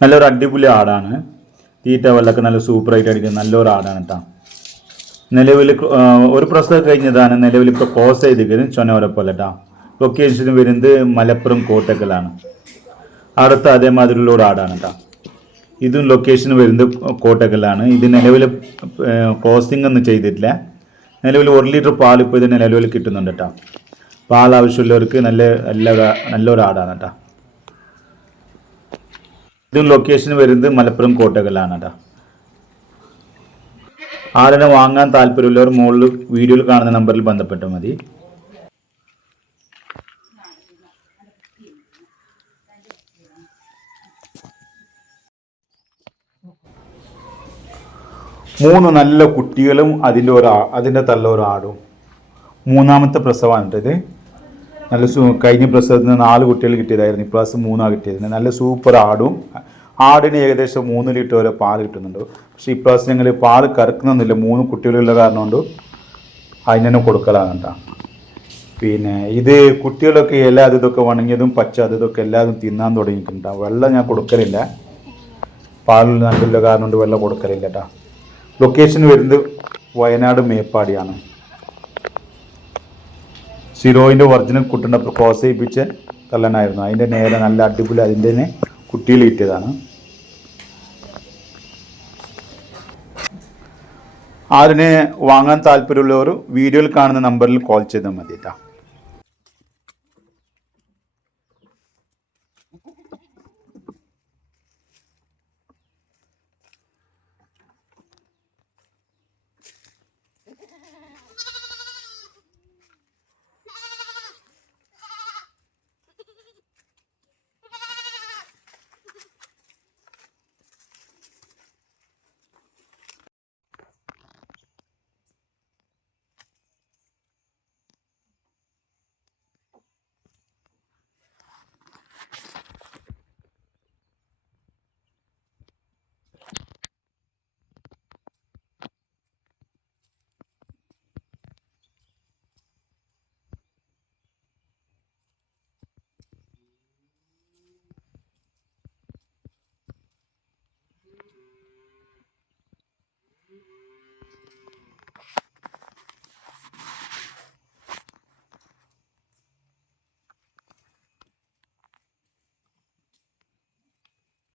നല്ലൊരു അടിപൊളി ആടാണ്. തീറ്റ വല്ലൊക്കെ നല്ല സൂപ്പറായിട്ട് അടിക്കുന്ന നല്ലൊരു ആടാണ് കേട്ടോ നിലവിൽ ഒരു പ്രസവം കഴിഞ്ഞതാണ്. നിലവിൽ ഇപ്പോൾ ക്ലോസ് ചെയ്തിരിക്കുന്നത് ചൊനോര പോലെ കേട്ടോ ലൊക്കേഷൻ വരുന്നത് മലപ്പുറം കോട്ടക്കലാണ്. അടുത്ത അതേമാതിരിയുള്ള ആടാണ് കേട്ടോ ഇതും ലൊക്കേഷൻ വരുന്നത് കോട്ടക്കലാണ്. ഇത് നിലവിൽ ക്രോസിംഗ് ഒന്നും ചെയ്തിട്ടില്ല. നിലവിൽ ഒരു ലിറ്റർ പാൽ ഇപ്പോൾ ഇതിന് നിലവിൽ കിട്ടുന്നുണ്ട് കേട്ടോ പാൽ ആവശ്യമുള്ളവർക്ക് നല്ല നല്ല നല്ലൊരു ആടാണ് കേട്ടോ ഇതും ലൊക്കേഷൻ വരുന്നത് മലപ്പുറം കോട്ടകളാണ് കേട്ടോ ആടിനെ വാങ്ങാൻ താല്പര്യമുള്ളവർ മുകളിൽ വീഡിയോയിൽ കാണുന്ന നമ്പറിൽ ബന്ധപ്പെട്ടാൽ മതി. മൂന്ന് നല്ല കുട്ടികളും അതിന്റെ ഒരു അതിന്റെ തള്ള ഒരു ആടും മൂന്നാമത്തെ പ്രസവമാണ് ഇത്. നല്ല കഴിഞ്ഞ പ്രസവത്തിന് നാല് കുട്ടികൾ കിട്ടിയതായിരുന്നു. ഇപ്രാവശ്യം മൂന്നാണ് കിട്ടിയത് നല്ല സൂപ്പർ ആടും. ആടിന് ഏകദേശം മൂന്ന് ലിറ്റർ വരെ പാൽ കിട്ടുന്നുണ്ട്. പക്ഷേ ഇപ്രാവശ്യം ഞങ്ങൾ പാൽ കറക്കുന്നൊന്നുമില്ല. മൂന്ന് കുട്ടികളുള്ള കാരണം കൊണ്ട് അതിനെ കൊടുക്കലാണ് പിന്നെ ഇത് കുട്ടികളൊക്കെ എല്ലാ ഇതൊക്കെ വണങ്ങിയതും പച്ച അത് ഇതൊക്കെ എല്ലാതും തിന്നാൻ തുടങ്ങിയിട്ടുണ്ട് വെള്ളം ഞാൻ കൊടുക്കലില്ല. പാലിൽ നല്ല കാരണം കൊണ്ട് വെള്ളം കൊടുക്കലില്ല കേട്ടോ. ലൊക്കേഷൻ വരുന്നത് വയനാട് മേപ്പാടിയാണ്. സിറോയിന്റെ ഒറിജിനൽ കുട്ടിന്റെ ക്രോസ് ചെയ്യിപ്പിച്ച അതിന്റെ നേരെ നല്ല അടിപൊളി അതിന്റെ കുട്ടിയിൽ കിട്ടിയതാണ്. അതിനെ വാങ്ങാൻ താല്പര്യമുള്ളവർ വീഡിയോയിൽ കാണുന്ന നമ്പറിൽ കോൾ ചെയ്താൽ മതി കേട്ടോ